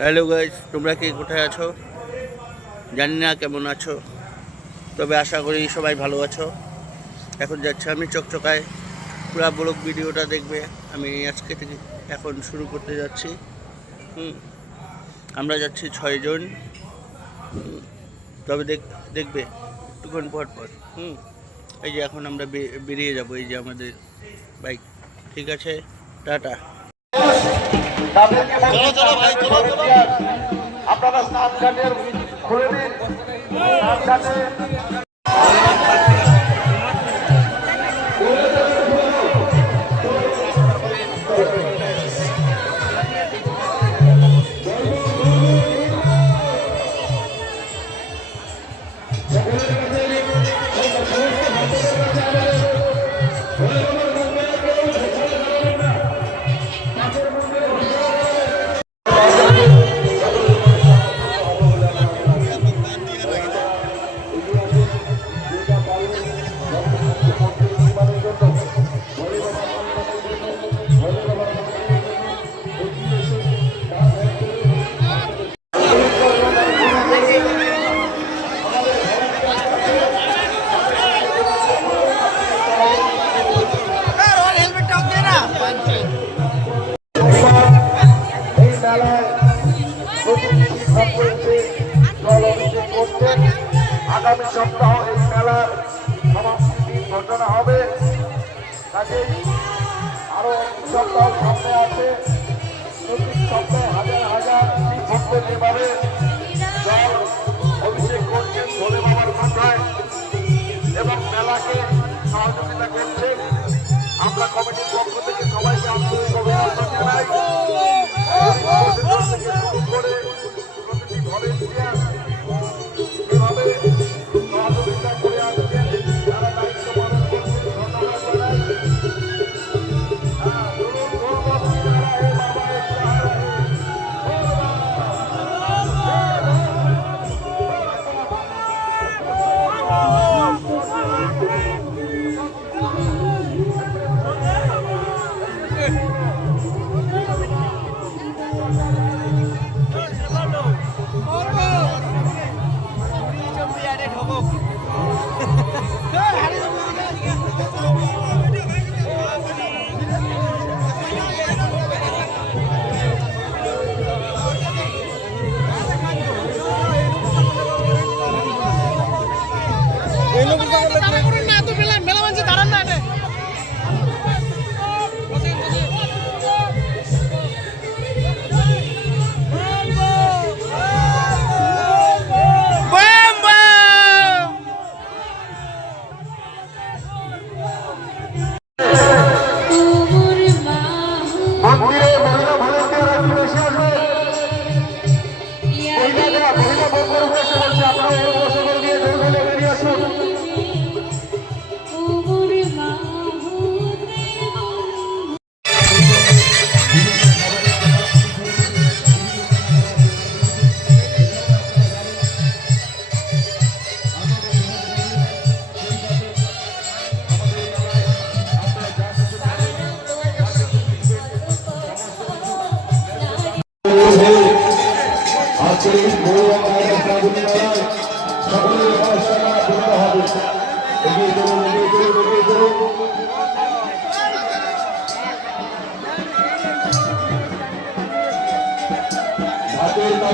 Hello guys, তোমরা কি কোথায় আছো জানি না, কেমন আছো? তবে আশা করি সবাই ভালো আছো। এখন যাচ্ছি আমি চকচকায়, পুরো ব্লগ ভিডিওটা দেখবে। আমি আজকে থেকে এখন শুরু করতে যাচ্ছি। আমরা যাচ্ছি 6 জন। তবে দেখবে একটুক্ষণ পর পর। এই যে এখন আমরা বেরিয়ে যাব, এই যে আমাদের বাইক। ঠিক আছে, টাটা। আপনারা স্নান ঘাটের খুলে দিন। স্নান ঘাটে আগামী সপ্তাহ এই মেলার সমাপ্তি ঘোষণা হবে। কাজেই আরো সপ্তাহ সামনে আছে। প্রতি সপ্তাহে হাজার হাজার ভক্ত যেভাবে জল অভিষেক করছেন ভোলে বাবার মাথায় এবং মেলাকে সহযোগিতা করছে, আমরা কমিটির পক্ষ থেকে সবাইকে আন্তরিক অভিনন্দন জানাই। প্রতিটি ভলেন্টিয়ার যেভাবে সহযোগিতা করে আসছেন, তারা দায়িত্ব পালন করছেন, ধন্যবাদ জানাই। সকলের